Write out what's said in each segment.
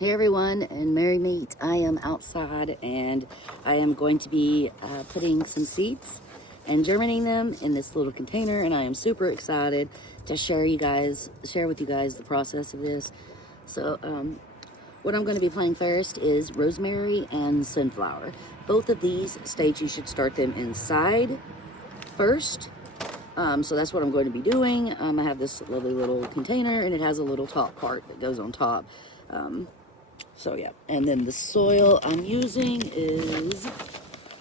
Hey everyone, and Merry Meet. I am outside and I am going to be putting some seeds and germinating them in this little container, and I am super excited to share with you guys the process of this. So what I'm going to be planting first is rosemary and sunflower. Both of these states you should start them inside first. So that's what I'm going to be doing. I have this lovely little container and it has a little top part that goes on top. So yeah, and then the soil I'm using is,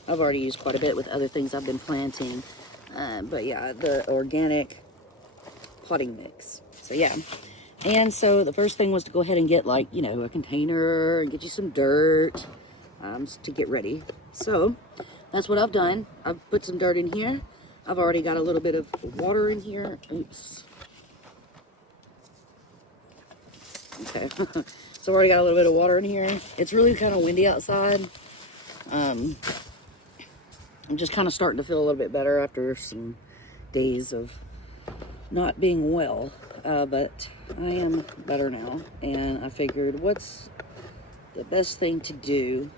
I've already used quite a bit with other things I've been planting, but yeah, the organic potting mix. So yeah, and so the first thing was to go ahead and get a container and get you some dirt to get ready. So that's what I've done. I've put some dirt in here. I've already got a little bit of water in here. Oops. Okay. So I already got a little bit of water in here. It's really kind of windy outside. I'm just kind of starting to feel a little bit better after some days of not being well. But I am better now. And I figured, what's the best thing to do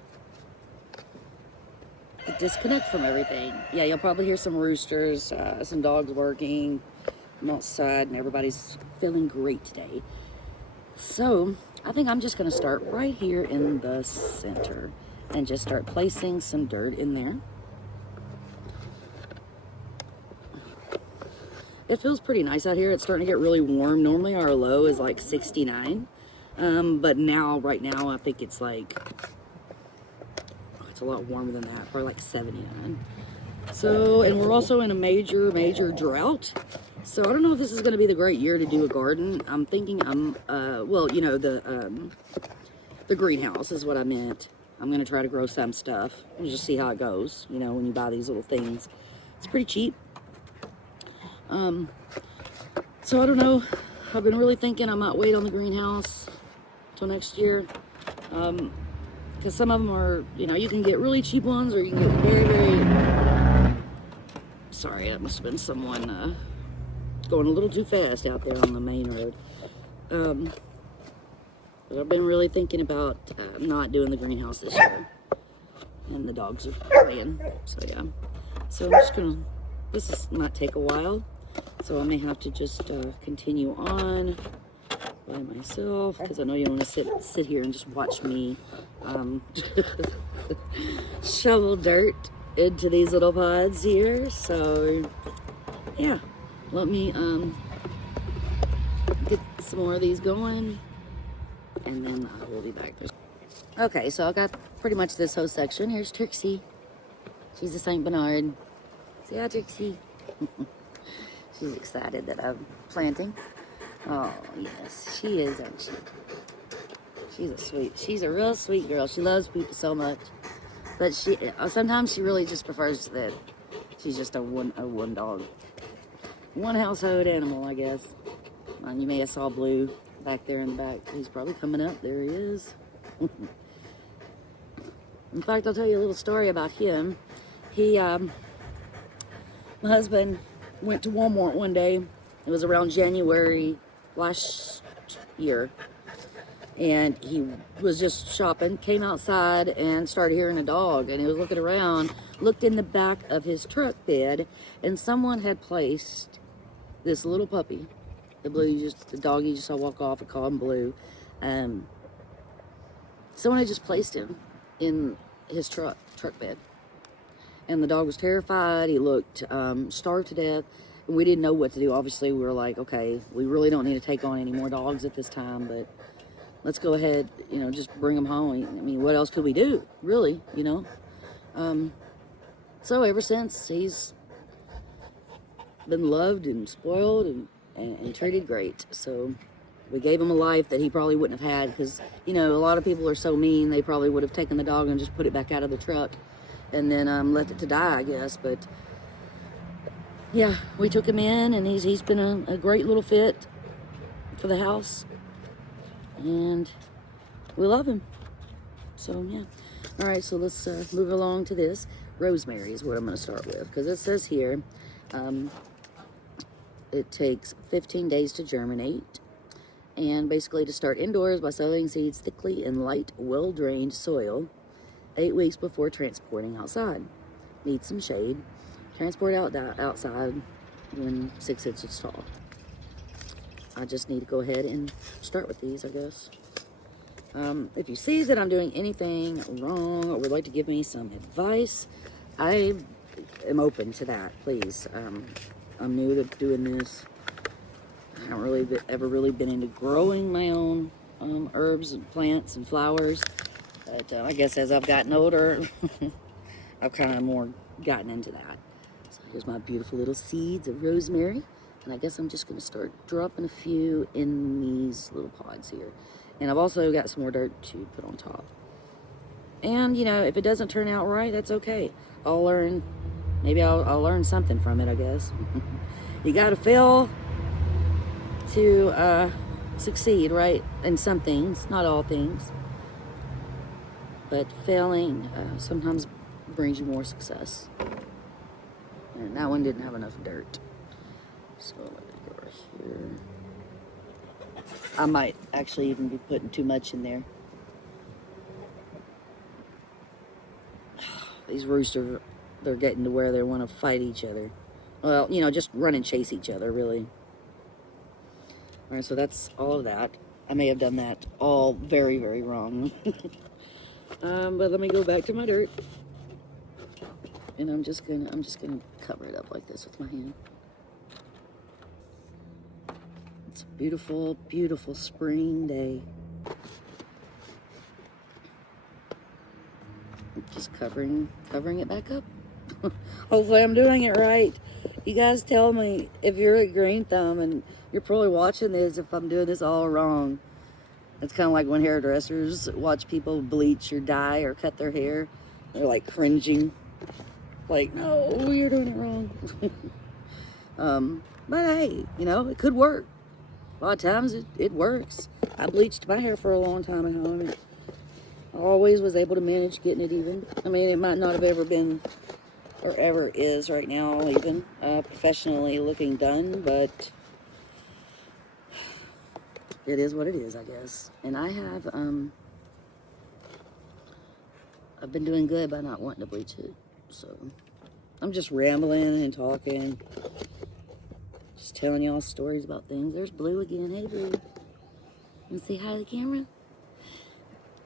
to disconnect from everything? Yeah, you'll probably hear some roosters, some dogs working. I'm outside and everybody's feeling great today. So I think I'm just going to start right here in the center and just start placing some dirt in there. It feels pretty nice out here. It's starting to get really warm. Normally our low is like 69, but right now I think it's like, it's a lot warmer than that, probably like 79. So, and we're also in a major drought. So I don't know if this is going to be the great year to do a garden. I'm thinking the greenhouse is what I meant. I'm going to try to grow some stuff and just see how it goes. You know, when you buy these little things, it's pretty cheap. So I don't know. I've been really thinking I might wait on the greenhouse till next year. Because some of them are, you can get really cheap ones, or you can get very, sorry, that must have been someone, going a little too fast out there on the main road. But I've been really thinking about not doing the greenhouse this year. And the dogs are playing, so yeah. So I'm just gonna, might take a while. So I may have to just continue on by myself, because I know you want to sit here and just watch me shovel dirt into these little pods here. So yeah. Let me get some more of these going, and then I will be back. Okay, so I got pretty much this whole section. Here's Trixie. She's a Saint Bernard. Say hi, Trixie. She's excited that I'm planting. Oh, yes, she is, isn't she? She's a real sweet girl. She loves people so much. But sometimes she really just prefers that she's just a one dog. One household animal, I guess. You may have saw Blue back there in the back. He's probably coming up. There he is. In fact, I'll tell you a little story about him. My husband went to Walmart one day. It was around January last year. And he was just shopping, came outside and started hearing a dog. And he was looking around, looked in the back of his truck bed, and someone had placed this little puppy, the dog you just saw walk off, and call him Blue. Someone had just placed him in his truck bed. And the dog was terrified. He looked starved to death. And we didn't know what to do. Obviously, we were like, okay, we really don't need to take on any more dogs at this time, but let's go ahead, just bring him home. I mean, what else could we do, really, So ever since, he's been loved and spoiled and treated great. So we gave him a life that he probably wouldn't have had, because, a lot of people are so mean, they probably would have taken the dog and just put it back out of the truck and then left it to die, I guess. But yeah, we took him in, and he's been a great little fit for the house, and we love him. So yeah. All right, so let's move along to this. Rosemary is what I'm going to start with, because it says here it takes 15 days to germinate, And basically to start indoors by sowing seeds thickly in light, well-drained soil 8 weeks before transporting outside. Need some shade. Transport outside when 6 inches tall. I just need to go ahead and start with these, I guess. If you see that I'm doing anything wrong or would like to give me some advice, I am open to that, please. I'm new to doing this. I haven't ever really been into growing my own herbs and plants and flowers. But I guess as I've gotten older, I've kind of more gotten into that. So here's my beautiful little seeds of rosemary. And I guess I'm just going to start dropping a few in these little pods here. And I've also got some more dirt to put on top. And, you know, if it doesn't turn out right, that's okay. I'll learn. Maybe I'll learn something from it, I guess. You got to fail to succeed, right? In some things, not all things. But failing sometimes brings you more success. And that one didn't have enough dirt. So let me go right here. I might actually even be putting too much in there. These roosters, they're getting to where they want to fight each other. Well, you know, just run and chase each other, really. All right, so that's all of that. I may have done that all very, very wrong. But let me go back to my dirt. And I'm just gonna cover it up like this with my hand. It's a beautiful, beautiful spring day. Just covering it back up. Hopefully I'm doing it right. You guys tell me if you're a green thumb and you're probably watching this if I'm doing this all wrong. It's kind of like when hairdressers watch people bleach or dye or cut their hair. They're like cringing. Like, no, you're doing it wrong. But hey, you know, it could work. A lot of times it works. I bleached my hair for a long time at home. And I always was able to manage getting it even. I mean, it might not have ever been, or ever is right now even, professionally looking done, but it is what it is, I guess. And I have, I've been doing good by not wanting to bleach it. So, I'm just rambling and talking. Just telling y'all stories about things. There's Blue again. Hey, Blue. You say hi to the camera?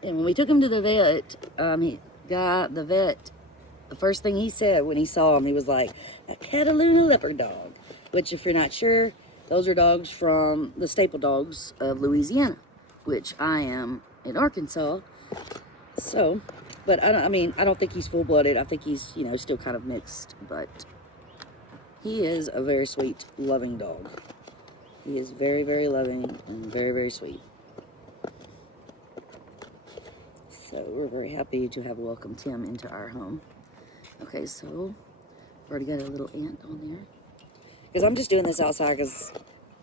And when we took him to the vet, the first thing he said when he saw him, he was like, a Catalina leopard dog. Which, if you're not sure, those are dogs from the staple dogs of Louisiana, which I am in Arkansas. So, but I don't think he's full-blooded. I think he's, you know, still kind of mixed, but he is a very sweet, loving dog. He is very, very loving and very, very sweet. So we're very happy to have welcomed him into our home. Okay, so I've already got a little ant on there. Because I'm just doing this outside because,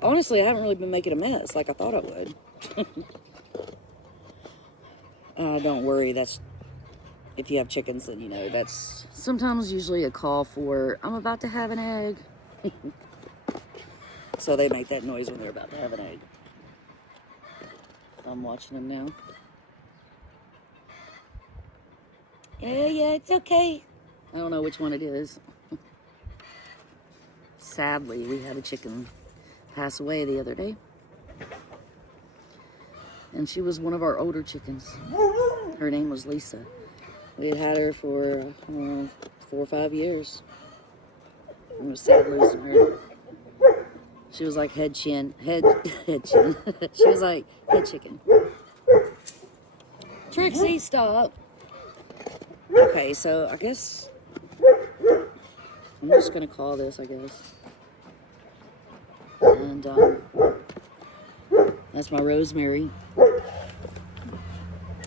honestly, I haven't really been making a mess like I thought I would. Don't worry, that's, if you have chickens, then you know, that's sometimes usually a call for, I'm about to have an egg. So they make that noise when they're about to have an egg. I'm watching them now. Yeah, it's okay. I don't know which one it is. Sadly, we had a chicken pass away the other day. And she was one of our older chickens. Her name was Lisa. We had her for 4 or 5 years. It was sad losing her. She was like head chin. She was like head chicken. Trixie, stop. Okay, so I guess I'm just gonna call this, I guess. And that's my rosemary.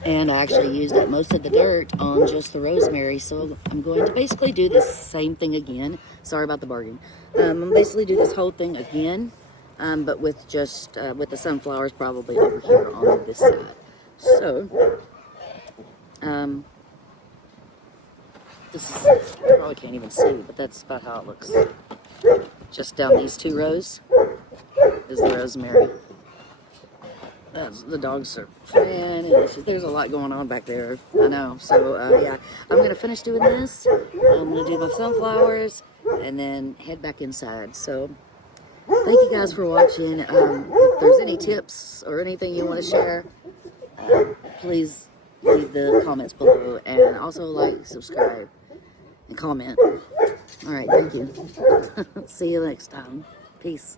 And I actually used up most of the dirt on just the rosemary, so I'm going to basically do this same thing again. Sorry about the bargain. I'm basically do this whole thing again, but with just with the sunflowers probably over here on this side. So, this is, you probably can't even see, but that's about how it looks. Just down these 2 rows is the rosemary. The dogs are playing, and there's a lot going on back there. I know. So yeah, I'm gonna finish doing this. I'm gonna do my sunflowers, and then head back inside. So thank you guys for watching. If there's any tips or anything you want to share, please leave the comments below, and also like, subscribe, and comment. All right, thank you. See you next time. Peace.